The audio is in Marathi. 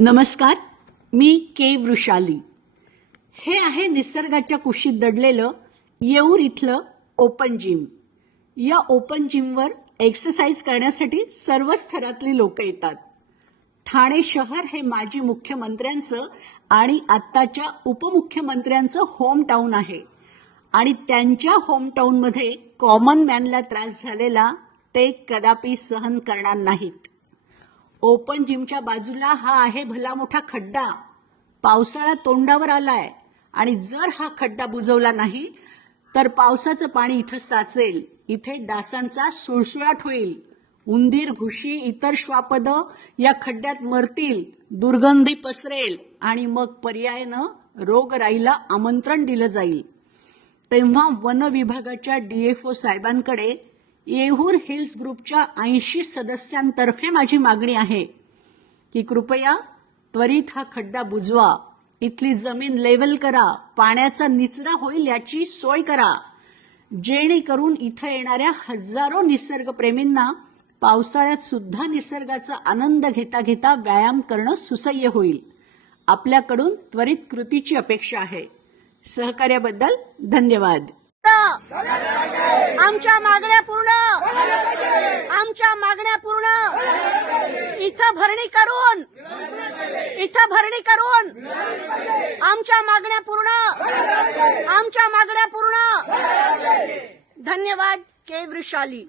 नमस्कार, मी के वृषाली. हे आहे निसर्गाच्या कुशीत दडलेलं येऊर इथलं ओपन जिम. या ओपन जिमवर एक्सरसाइज करण्यासाठी सर्व स्तरातली लोक येतात. ठाणे शहर हे माजी मुख्यमंत्र्यांचं आणि आत्ताच्या उपमुख्यमंत्र्यांचं होम टाउन आहे आणि त्यांच्या होम टाउनमध्ये कॉमन मॅनला त्रास झालेला ते कदापि सहन करणार नाहीत. ओपन जिमच्या बाजूला हा आहे भला मोठा खड्डा. पावसाळा तोंडावर आलाय आणि जर हा खड्डा बुजवला नाही तर पावसाचं पाणी इथं साचेल. इथे डासांचा सुळसुळाट होईल. उंदीर, घुशी, इतर श्वापद या खड्ड्यात मरतील. दुर्गंधी पसरेल आणि मग पर्यायानं रोगराईला आमंत्रण दिलं जाईल. तेव्हा वन विभागाच्या DFO साहेबांकडे येऊर हिल्स ग्रुपच्या 80 सदस्यांतर्फे माझी मागणी आहे की कृपया त्वरित हा खड्डा बुजवा. इथली जमीन लेवल करा. पाण्याचा निचरा होईल याची सोय करा, जेणेकरून इथं येणाऱ्या हजारो निसर्गप्रेमींना पावसाळ्यात सुद्धा निसर्गाचा आनंद घेता घेता व्यायाम करणं सुसह्य होईल. आपल्याकडून त्वरित कृतीची अपेक्षा आहे. सहकार्याबद्दल धन्यवाद. आमच्या मागण्या पूर्ण, आमच्या मागण्या पूर्ण. इथं भरणी करून आमच्या मागण्या पूर्ण, आमच्या मागण्या पूर्ण. धन्यवाद. के वृषाली.